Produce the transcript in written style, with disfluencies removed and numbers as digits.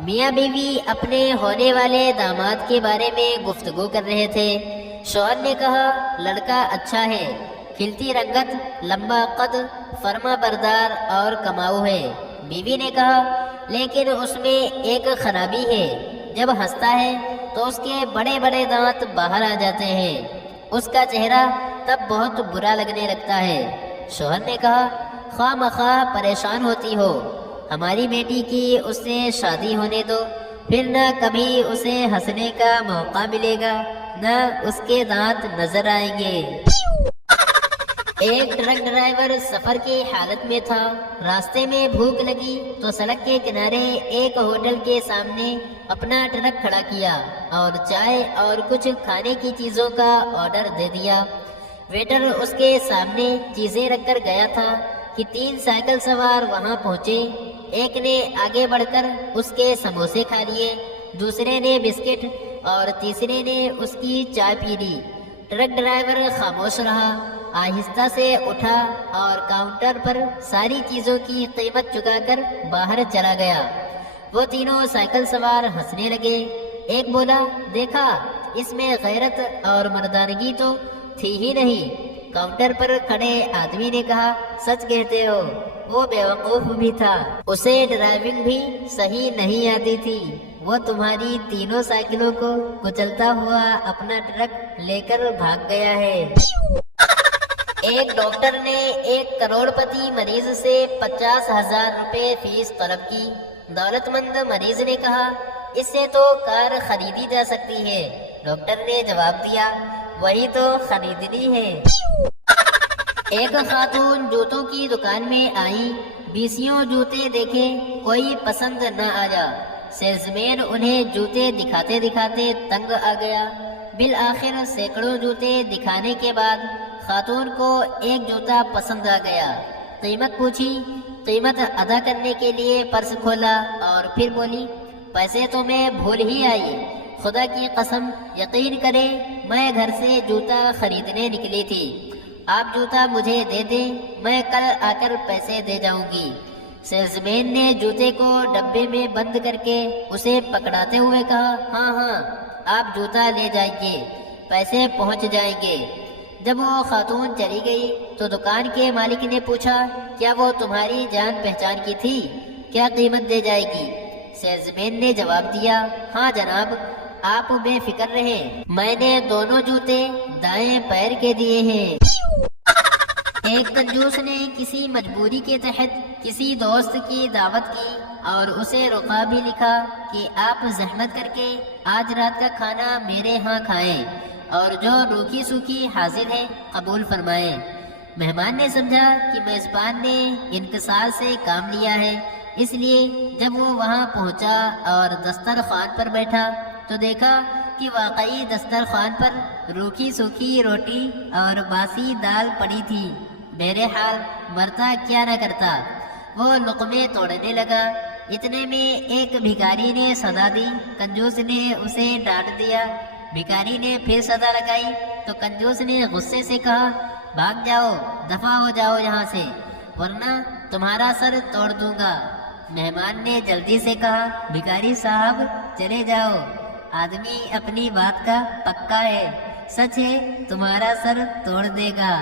میاں بیوی اپنے ہونے والے داماد کے بارے میں گفتگو کر رہے تھے۔ شوہر نے کہا لڑکا اچھا ہے، کھلتی رنگت، لمبا قد، فرما بردار اور کماؤ ہے۔ بیوی نے کہا لیکن اس میں ایک خرابی ہے، جب ہنستا ہے تو اس کے بڑے بڑے دانت باہر آ جاتے ہیں، اس کا چہرہ تب بہت برا لگنے لگتا ہے۔ شوہر نے کہا خواہ مخواہ پریشان ہوتی ہو، ہماری بیٹی کی اس سے شادی ہونے دو، پھر نہ کبھی اسے ہنسنے کا موقع ملے گا نہ اس کے دانت نظر آئیں گے۔ ایک ٹرک ڈرائیور سفر کی حالت میں تھا۔ راستے میں بھوک لگی تو سڑک کے کنارے ایک ہوٹل کے سامنے اپنا ٹرک کھڑا کیا اور چائے اور کچھ کھانے کی چیزوں کا آرڈر دے دیا۔ ویٹر اس کے سامنے چیزیں رکھ کر گیا تھا کہ 3 سائیکل سوار وہاں پہنچے۔ ایک نے آگے بڑھ کر اس کے سموسے کھا لیے، دوسرے نے بسکٹ اور تیسرے نے اس کی چائے پی لی۔ ٹرک ڈرائیور خاموش رہا، آہستہ سے اٹھا اور کاؤنٹر پر ساری چیزوں کی قیمت چکا کر باہر چلا گیا۔ وہ تینوں سائیکل سوار ہنسنے لگے۔ ایک بولا دیکھا اس میں غیرت اور مردانگی تو تھی ہی نہیں۔ کاؤنٹر پر کھڑے آدمی نے کہا سچ کہتے ہو، وہ بیوقوف بھی تھا، اسے ڈرائیونگ بھی صحیح نہیں آتی تھی، وہ تمہاری تینوں سائیکلوں کو کچلتا ہوا اپنا ٹرک لے کر بھاگ گیا ہے۔ ایک ڈاکٹر نے ایک کروڑ پتی مریض سے 50,000 روپے فیس طلب کی۔ دولت مند مریض نے کہا اس سے تو کار خریدی جا سکتی ہے۔ ڈاکٹر نے جواب دیا وہی تو خریدنی ہے۔ ایک خاتون جوتوں کی دکان میں آئی، 20 جوتے دیکھے، کوئی پسند نہ آیا۔ سیلز مین انہیں جوتے دکھاتے دکھاتے تنگ آ گیا۔ بالآخر سینکڑوں جوتے دکھانے کے بعد خاتون کو ایک جوتا پسند آ گیا۔ قیمت پوچھی، قیمت ادا کرنے کے لیے پرس کھولا اور پھر بولی پیسے تو میں بھول ہی آئی، خدا کی قسم یقین کریں میں گھر سے جوتا خریدنے نکلی تھی، آپ جوتا مجھے دے دیں، میں کل آ کر پیسے دے جاؤں گی۔ سیلز مین نے جوتے کو ڈبے میں بند کر کے اسے پکڑاتے ہوئے کہا ہاں ہاں آپ جوتا لے جائیے، پیسے پہنچ جائیں گے۔ جب وہ خاتون چلی گئی تو دکان کے مالک نے پوچھا کیا وہ تمہاری جان پہچان کی تھی، کیا قیمت دے جائے گی؟ سیلز مین نے جواب دیا ہاں جناب، آپ بے فکر رہیں، میں نے دونوں جوتے دائیں پیر کے دیے ہیں۔ ایک کنجوس نے کسی مجبوری کے تحت کسی دوست کی دعوت کی اور اسے رقعہ بھی لکھا کہ آپ زحمت کر کے آج رات کا کھانا میرے ہاں کھائیں اور جو روکھی سوکھی حاضر ہے قبول فرمائیں۔ مہمان نے سمجھا کہ میزبان نے انکسار سے کام لیا ہے، اس لیے جب وہ وہاں پہنچا اور دسترخوان پر بیٹھا تو دیکھا کہ واقعی دسترخوان پر روکھی سوکھی روٹی اور باسی دال پڑی تھی۔ بہرحال مرتا کیا نہ کرتا، وہ لقمے توڑنے لگا۔ اتنے میں ایک بھکاری نے صدا دی، کنجوس نے اسے ڈانٹ دیا۔ بھکاری نے پھر صدا لگائی تو کنجوس نے غصے سے کہا بھاگ جاؤ، دفع ہو جاؤ یہاں سے ورنہ تمہارا سر توڑ دوں گا۔ مہمان نے جلدی سے کہا بھکاری صاحب چلے جاؤ، آدمی اپنی بات کا پکا ہے، سچ ہے تمہارا سر توڑ دے گا۔